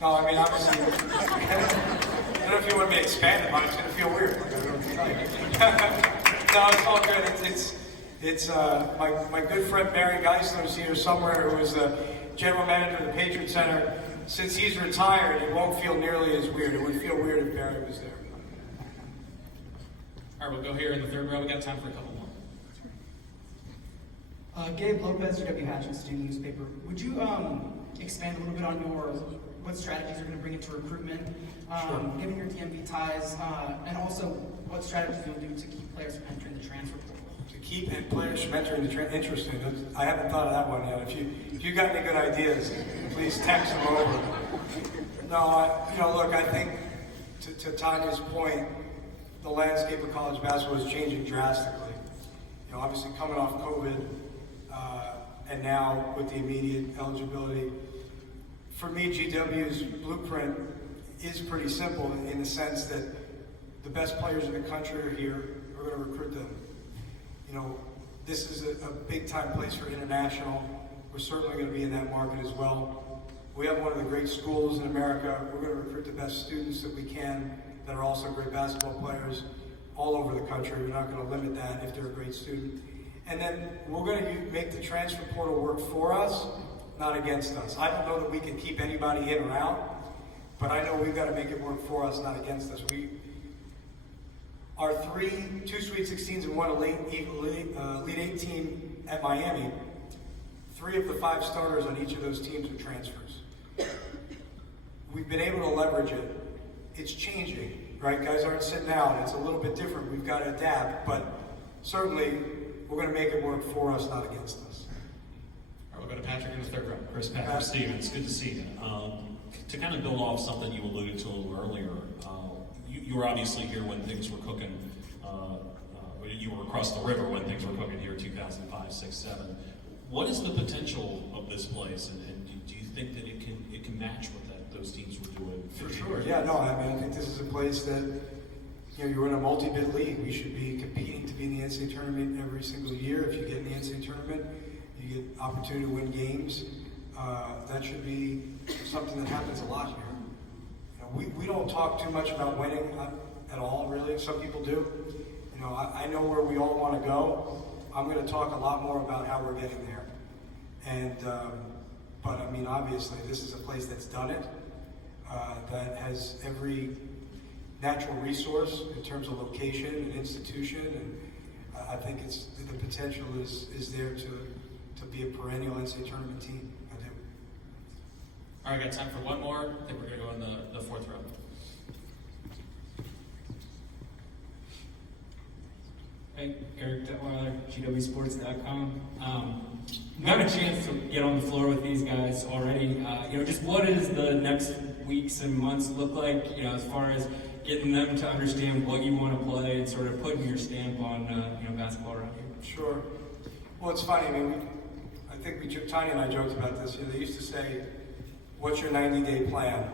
No, I mean, obviously, I don't know if you want me to expand it, but it's going to feel weird. Like, I don't know what to tell you. No, it's all good. It's my good friend Barry Geisler is here somewhere, who is the general manager of the Patriot Center. Since he's retired, it won't feel nearly as weird. It would feel weird if Barry was there. All right, we'll go here in the third row. We got time for a couple more. Gabe Lopez, UW Hatchet Student Newspaper. Would you expand a little bit on what strategies you're going to bring into recruitment, given your DMV ties, and also what strategies you'll do to keep players from entering the transfer portal? To keep players from entering the interesting. I haven't thought of that one yet. If you got any good ideas, please text them over. No, look, I think to Tanya's point, the landscape of college basketball is changing drastically. Obviously coming off COVID, and now with the immediate eligibility. For me, GW's blueprint is pretty simple in the sense that the best players in the country are here. We're going to recruit them. This is a big time place for international. We're certainly going to be in that market as well. We have one of the great schools in America. We're going to recruit the best students that we can that are also great basketball players all over the country. We're not going to limit that if they're a great student. And then we're going to make the transfer portal work for us, not against us. I don't know that we can keep anybody in or out, but I know we've got to make it work for us, not against us. Our two Sweet 16s and one Elite 8 team at Miami, 3 of the 5 starters on each of those teams are transfers. We've been able to leverage it. It's changing, right? Guys aren't sitting out. It's a little bit different. We've got to adapt, but certainly we're going to make it work for us, not against us. All right, we'll go to Patrick in the third row. Chris Patrick Stevens, good to see you. To kind of build off something you alluded to a little earlier, you were obviously here when things were cooking. You were across the river when things were cooking here, 2005, 6, 7. What is the potential of this place, and do you think that it can match what those teams were doing? For sure, yeah. No, I mean, I think this is a place that you're in a multi-bid league. We should be competing to be in the NCAA tournament every single year. If you get in the NCAA tournament, you get opportunity to win games. That should be something that happens a lot here. We don't talk too much about winning at all, really. Some people do. I know where we all want to go. I'm going to talk a lot more about how we're getting there. And, but I mean, obviously, this is a place that's done it, that has every natural resource in terms of location and institution, and I think the potential is there to be a perennial NCAA tournament team. I do. All right, got time for one more. I think we're going to go in the fourth row. Hey, Eric Detweiler, GWSports.com. You got a chance to get on the floor with these guys already. Just what does the next weeks and months look like, as far as getting them to understand what you want to play and sort of putting your stamp on, basketball around here? Sure. Well, it's funny. I mean, I think Tanya and I joked about this. They used to say, "What's your 90-day plan?"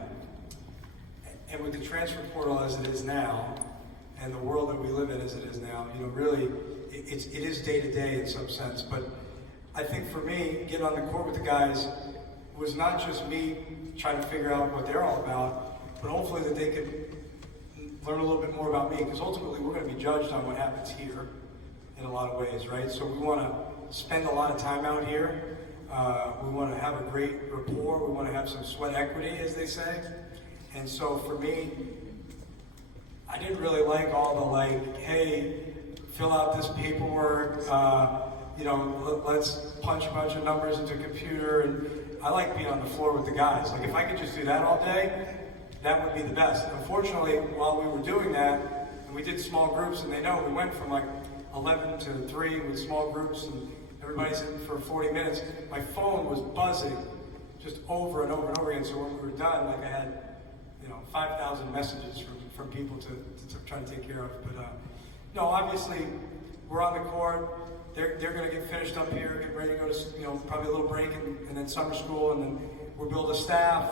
And with the transfer portal as it is now, and the world that we live in as it is now, really, it is day to day in some sense. But I think for me, getting on the court with the guys was not just me trying to figure out what they're all about, but hopefully that they could learn a little bit more about me, because ultimately we're going to be judged on what happens here in a lot of ways, right? So we want to spend a lot of time out here. We want to have a great rapport. We want to have some sweat equity, as they say. And so for me, I didn't really like all the hey, fill out this paperwork, let's punch a bunch of numbers into a computer. And I like being on the floor with the guys. If I could just do that all day, that would be the best. Unfortunately, while we were doing that, and we did small groups, and they know we went from 11 to 3 with small groups, and everybody's in for 40 minutes. My phone was buzzing just over and over and over again. So when we were done, I had 5,000 messages from people to try to take care of. But no, obviously we're on the court. They're going to get finished up here, get ready to go to probably a little break and then summer school, and then we'll build a staff,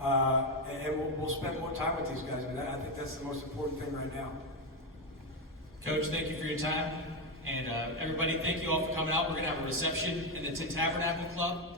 and we'll spend more time with these guys. I think that's the most important thing right now. Coach, thank you for your time. And everybody, thank you all for coming out. We're going to have a reception in the Tabernacle Club.